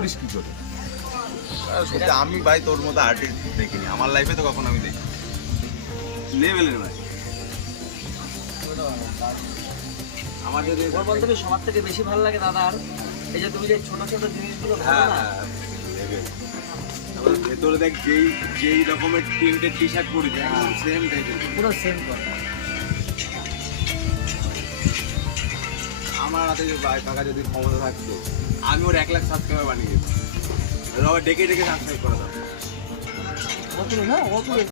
করিস কি করে? সত্যি আমি ভাই তোর মতো আর্টিস্ট দেখিনি আমার লাইফে, তো কখনো আমি দেখি লেভেলের ভাই। আমার যদি ওর বলতে কি সবার থেকে বেশি ভালো লাগে দাদার এই যে তুমি যে ছোট ছোট জিনিসগুলো ভালো হ্যাঁ না হ্যাঁ level। তারপরে ভেতরে দেখ যেই রকমের প্রিন্টেড টি শার্ট পরি সেম টাইপের। পুরো সেম কথা। আমার হাতে ভাই টাকা যদি ক্ষমতা থাকতো আমি ওর 1 লাখ সাবস্ক্রাইবার বানিয়ে দিতাম, ডেকে ডেকে সাবস্ক্রাইব করা দাও। অত না অত